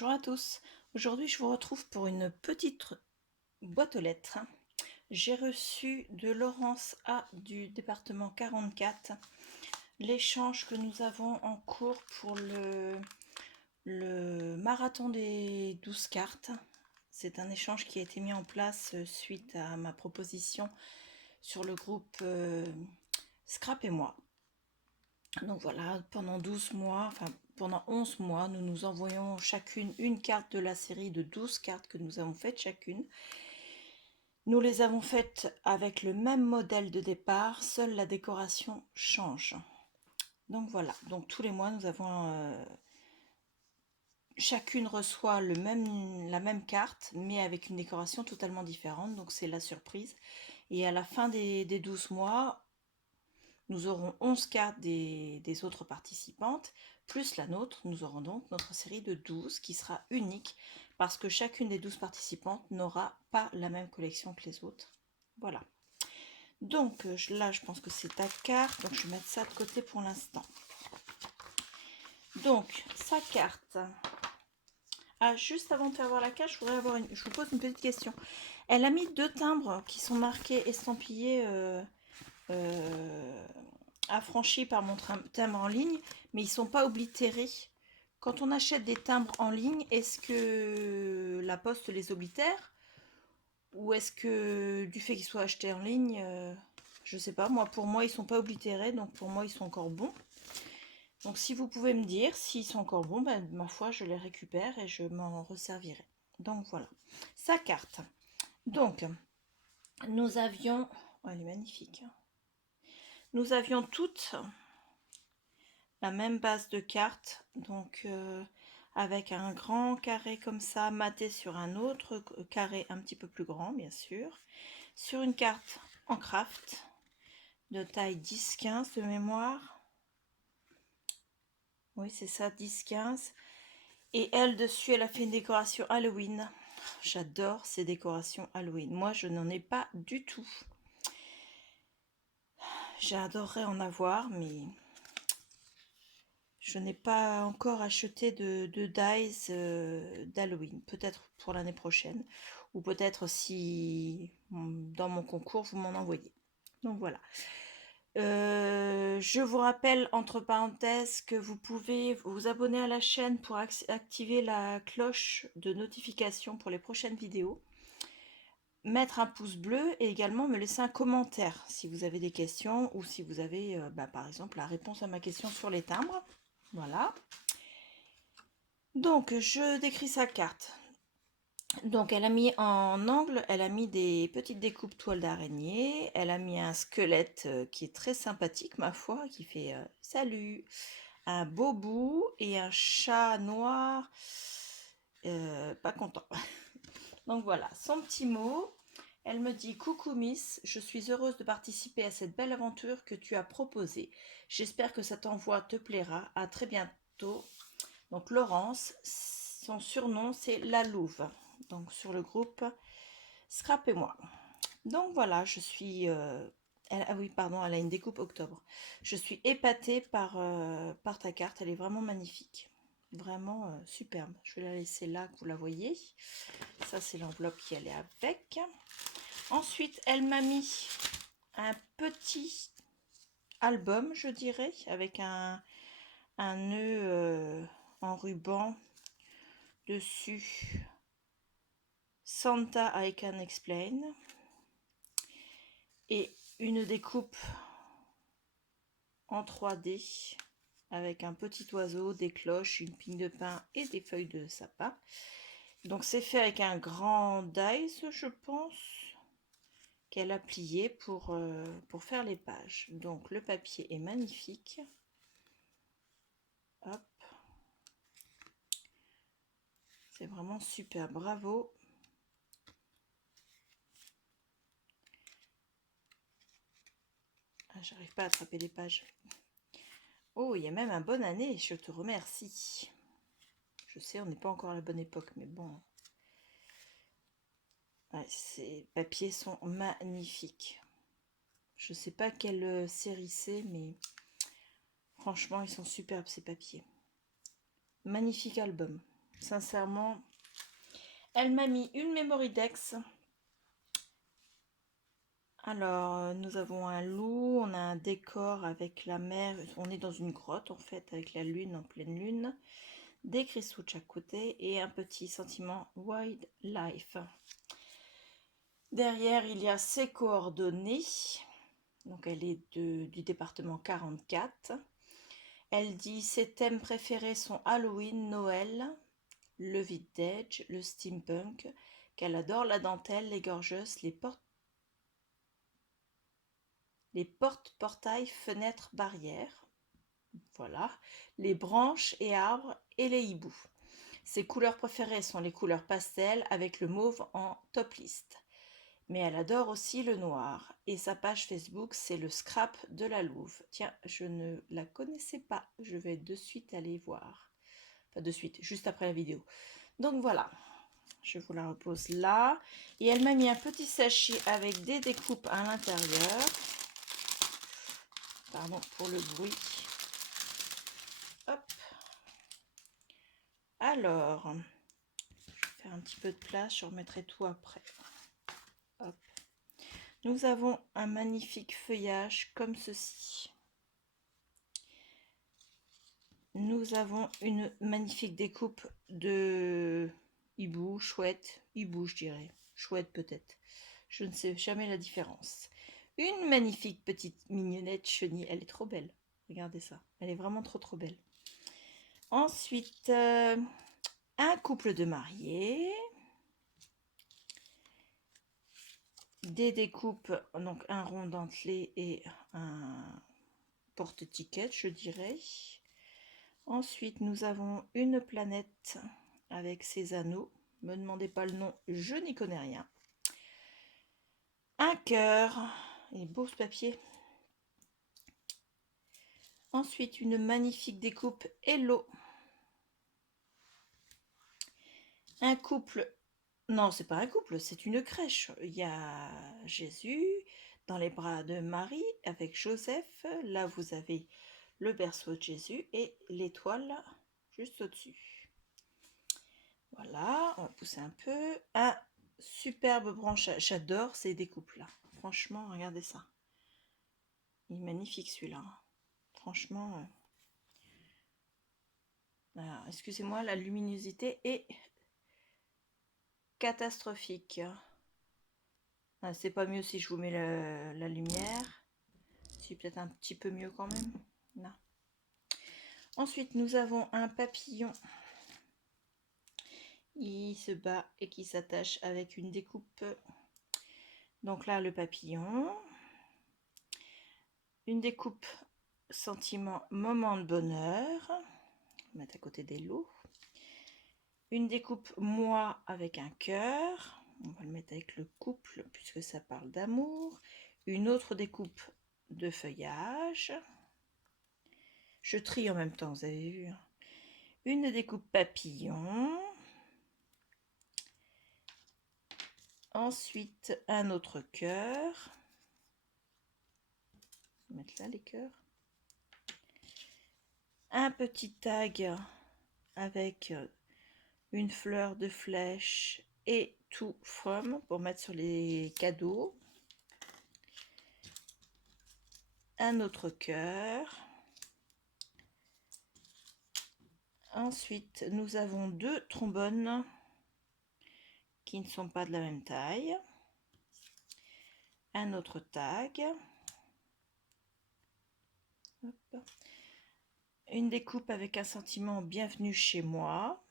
Bonjour à tous. Aujourd'hui, je vous retrouve pour une petite boîte aux lettres. J'ai reçu de Laurence A du département 44 l'échange que nous avons en cours pour le marathon des 12 cartes. C'est un échange qui a été mis en place suite à ma proposition sur le groupe Scrap et moi. Donc voilà, pendant 12 mois, enfin pendant 11 mois, nous nous envoyons chacune une carte de la série de 12 cartes que nous avons faites chacune. Nous les avons faites avec le même modèle de départ, seule la décoration change. Donc voilà, donc tous les mois nous avons chacune reçoit la même carte, mais avec une décoration totalement différente, donc c'est la surprise. Et à la fin des 12 mois, nous aurons 11 cartes des autres participantes, plus la nôtre. Nous aurons donc notre série de 12 qui sera unique parce que chacune des 12 participantes n'aura pas la même collection que les autres. Voilà. Donc là, je pense que c'est ta carte. Donc je vais mettre ça de côté pour l'instant. Donc, sa carte. Ah, juste avant de faire voir la carte, je vous pose une petite question. Elle a mis 2 timbres qui sont marqués, estampillés affranchis par mon timbre en ligne, mais ils sont pas oblitérés. Quand on achète des timbres en ligne, est-ce que la poste les oblitère, ou est-ce que du fait qu'ils soient achetés en ligne, je sais pas, moi pour moi ils sont pas oblitérés, donc pour moi ils sont encore bons. Donc si vous pouvez me dire s'ils sont encore bons, ben, ma foi je les récupère et je m'en resservirai. Donc voilà, sa carte. Donc nous avions, oh, elle est magnifique. Nous avions toutes la même base de cartes, donc avec un grand carré comme ça, maté sur un autre carré un petit peu plus grand, bien sûr, sur une carte en craft de taille 10-15 de mémoire. Oui, c'est ça, 10-15. Et elle, dessus, elle a fait une décoration Halloween. J'adore ces décorations Halloween. Moi, je n'en ai pas du tout. J'adorerais en avoir, mais je n'ai pas encore acheté de dies d'Halloween. Peut-être pour l'année prochaine. Ou peut-être si dans mon concours, vous m'en envoyez. Donc voilà. Je vous rappelle entre parenthèses que vous pouvez vous abonner à la chaîne pour activer la cloche de notification pour les prochaines vidéos. Mettre un pouce bleu et également me laisser un commentaire si vous avez des questions ou si vous avez par exemple la réponse à ma question sur les timbres. Voilà. Donc je décris sa carte. Donc elle a mis en angle, elle a mis des petites découpes toiles d'araignée, elle a mis un squelette qui est très sympathique ma foi, qui fait salut, un beau bout et un chat noir pas content. Donc voilà, son petit mot. Elle me dit: coucou Miss, je suis heureuse de participer à cette belle aventure que tu as proposée. J'espère que cet envoi te plaira. À très bientôt. Donc Laurence, son surnom c'est La Louve. Donc sur le groupe Scrap et moi. Donc voilà, je suis... ah oui, pardon, elle a une découpe octobre. Je suis épatée par ta carte, elle est vraiment magnifique. Vraiment superbe. Je vais la laisser là, que vous la voyez. Ça, c'est l'enveloppe qui allait avec. Ensuite, elle m'a mis un petit album, je dirais, avec un nœud en ruban dessus. Santa I Can Explain. Et une découpe en 3D avec un petit oiseau, des cloches, une pine de pin et des feuilles de sapin. Donc c'est fait avec un grand dies, je pense, qu'elle a plié pour faire les pages. Donc le papier est magnifique. Hop. C'est vraiment super, bravo. Ah, j'arrive pas à attraper les pages. Oh, il y a même un bonne année, je te remercie. Je sais, on n'est pas encore à la bonne époque, mais bon. Ouais, ces papiers sont magnifiques. Je sais pas quelle série c'est, mais franchement, ils sont superbes ces papiers. Magnifique album. sincèrement. Elle m'a mis une Memory-Dex. Alors, nous avons un loup, on a un décor avec la mer, on est dans une grotte en fait, avec la lune en pleine lune, des cristaux de chaque côté et un petit sentiment wildlife. Derrière, il y a ses coordonnées, donc elle est du département 44. Elle dit ses thèmes préférés sont Halloween, Noël, le vintage, le steampunk, qu'elle adore la dentelle, les gorgeuses, les portes, portails, fenêtres, barrières, voilà, les branches et arbres et les hiboux. Ses couleurs préférées sont les couleurs pastel avec le mauve en top liste. Mais elle adore aussi le noir. Et sa page Facebook, c'est le scrap de la Louve. Tiens, je ne la connaissais pas. Je vais de suite aller voir. Enfin, de suite, juste après la vidéo. Donc voilà, je vous la repose là. Et elle m'a mis un petit sachet avec des découpes à l'intérieur. Pardon pour le bruit. Hop. Alors, je vais faire un petit peu de place, je remettrai tout après. Hop. Nous avons un magnifique feuillage comme ceci. Nous avons une magnifique découpe de hibou, chouette, hibou je dirais, chouette peut-être. Je ne sais jamais la différence. Une magnifique petite mignonnette chenille, elle est trop belle. Regardez ça, elle est vraiment trop belle. Ensuite, un couple de mariés. Des découpes, donc un rond dentelé et un porte-ticket, je dirais. Ensuite, nous avons une planète avec ses anneaux. Ne me demandez pas le nom, je n'y connais rien. Un cœur, et beau ce papier. Ensuite, une magnifique découpe Hello. Un couple, non, c'est pas un couple, c'est une crèche. Il y a Jésus dans les bras de Marie avec Joseph. Là, vous avez le berceau de Jésus et l'étoile juste au-dessus. Voilà, on va pousser un peu. Un superbe branchage. J'adore ces découpes-là. Franchement, regardez ça. Il est magnifique celui-là. Franchement, excusez-moi, la luminosité est catastrophique. Ah, c'est pas mieux si je vous mets la lumière. C'est peut-être un petit peu mieux quand même. Non. Ensuite, nous avons un papillon. Il se bat et qui s'attache avec une découpe. Donc là, le papillon. Une découpe sentiment moment de bonheur. On va mettre à côté des loups. Une découpe moi avec un cœur. On va le mettre avec le couple puisque ça parle d'amour. Une autre découpe de feuillage. Je trie en même temps, vous avez vu. Une découpe papillon. Ensuite, un autre cœur. On va mettre là les cœurs. Un petit tag avec une fleur de flèche et tout from pour mettre sur les cadeaux. Un autre cœur. Ensuite, nous avons deux trombones qui ne sont pas de la même taille. Un autre tag. Hop. Une découpe avec un sentiment bienvenue chez moi.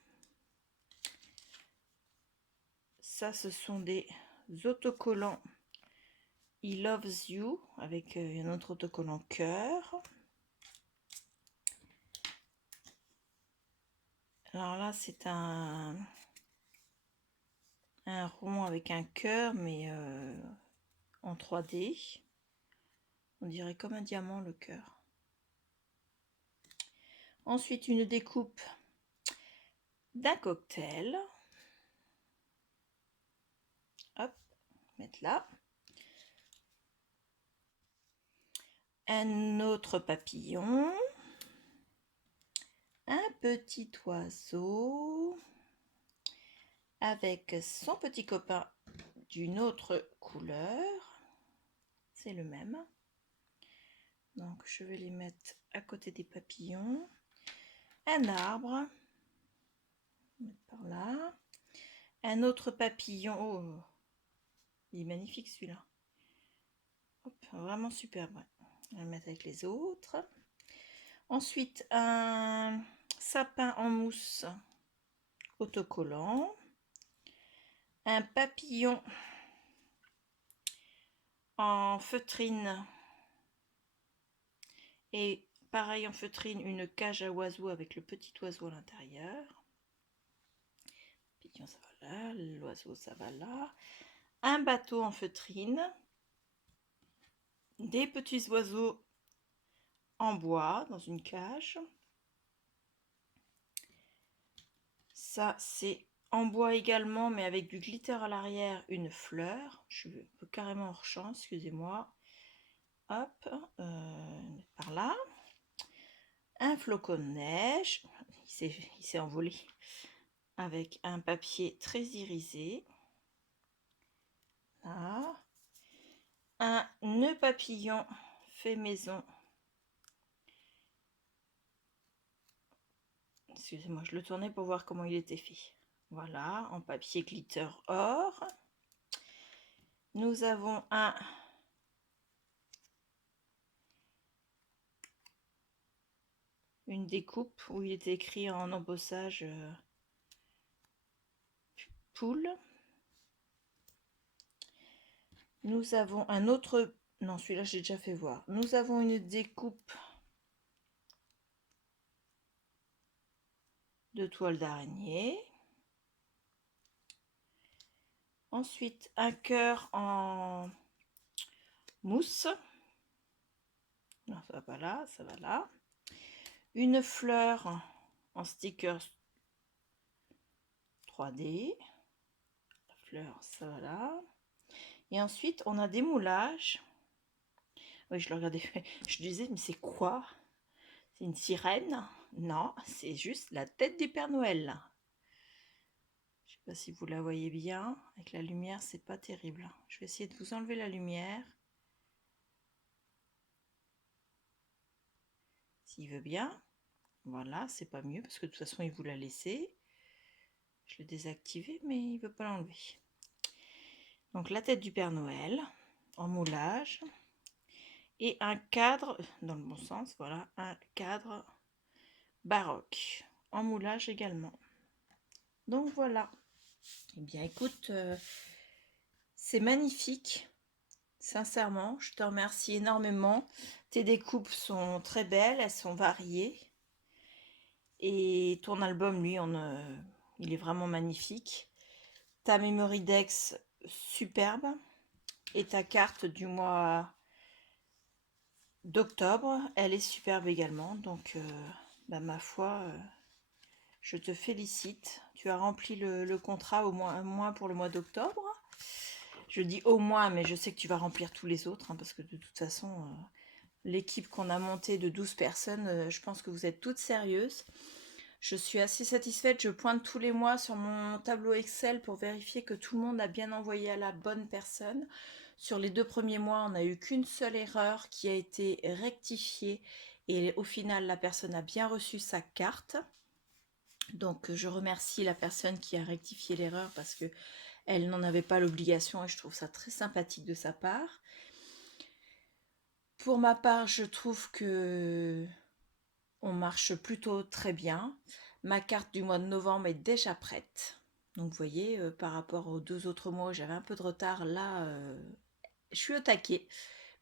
Ça, ce sont des autocollants He Loves You avec un autre autocollant cœur. Alors là, c'est un rond avec un cœur, mais en 3D. On dirait comme un diamant le cœur. Ensuite, une découpe d'un cocktail. Hop, mettre là. Un autre papillon. Un petit oiseau. avec son petit copain d'une autre couleur. C'est le même. Donc je vais les mettre à côté des papillons. Un arbre. Par là. Un autre papillon. Oh, il est magnifique celui-là. Vraiment superbe. On va le mettre avec les autres. Ensuite, un sapin en mousse autocollant. Un papillon en feutrine. Et pareil en feutrine, une cage à oiseaux avec le petit oiseau à l'intérieur. Le papillon, ça va là. L'oiseau, ça va là. Un bateau en feutrine. Des petits oiseaux en bois dans une cage. Ça, c'est en bois également, mais avec du glitter à l'arrière, une fleur. Je suis carrément hors champ, excusez-moi. Hop, par là. Un flocon de neige. Il s'est envolé. Avec un papier très irisé. Là. Un nœud papillon fait maison. Excusez-moi, je le tournais pour voir comment il était fait. Voilà, en papier glitter or. Nous avons une découpe où il était écrit en embossage poule. Nous avons un autre... Non, celui-là, j'ai déjà fait voir. Nous avons une découpe de toile d'araignée. Ensuite, un cœur en mousse. Non, ça va pas là, ça va là. Une fleur en stickers 3D. La fleur, ça va là. Et ensuite, on a des moulages. Oui, je le regardais. Je disais, mais c'est quoi? C'est une sirène? Non, c'est juste la tête du Père Noël. Je sais pas si vous la voyez bien. Avec la lumière, c'est pas terrible. Je vais essayer de vous enlever la lumière. S'il veut bien. Voilà, c'est pas mieux parce que de toute façon, il vous l'a laissé. Je l'ai désactivé, mais il veut pas l'enlever. Donc la tête du Père Noël en moulage. Et un cadre, dans le bon sens, voilà, un cadre baroque en moulage également. Donc voilà. Eh bien écoute, c'est magnifique. Sincèrement, je te remercie énormément. Tes découpes sont très belles, elles sont variées. Et ton album, lui, il est vraiment magnifique. Ta Memory Dex, superbe. Et ta carte du mois d'octobre, elle est superbe également. Donc, ma foi, je te félicite. Tu as rempli le contrat au moins pour le mois d'octobre. Je dis au moins, mais je sais que tu vas remplir tous les autres, hein, parce que de toute façon, l'équipe qu'on a montée de 12 personnes, je pense que vous êtes toutes sérieuses. Je suis assez satisfaite, je pointe tous les mois sur mon tableau Excel pour vérifier que tout le monde a bien envoyé à la bonne personne. Sur les 2 premiers mois, on n'a eu qu'une seule erreur qui a été rectifiée et au final, la personne a bien reçu sa carte. Donc, je remercie la personne qui a rectifié l'erreur parce que elle n'en avait pas l'obligation et je trouve ça très sympathique de sa part. Pour ma part, je trouve que on marche plutôt très bien. Ma carte du mois de novembre est déjà prête. Donc vous voyez, par rapport aux 2 autres mois, j'avais un peu de retard. Là, je suis au taquet,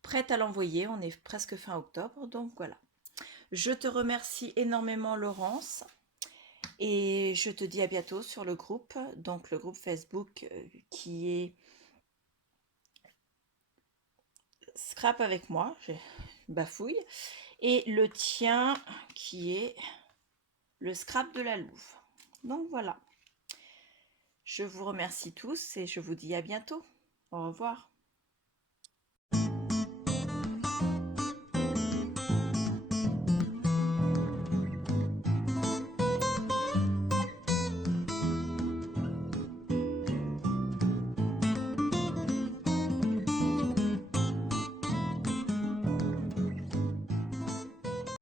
prête à l'envoyer. On est presque fin octobre, donc voilà. Je te remercie énormément, Laurence. Et je te dis à bientôt sur le groupe, donc le groupe Facebook qui est Scrap avec moi, je bafouille, et le tien qui est le Scrap de la Louve. Donc voilà. Je vous remercie tous et je vous dis à bientôt. Au revoir.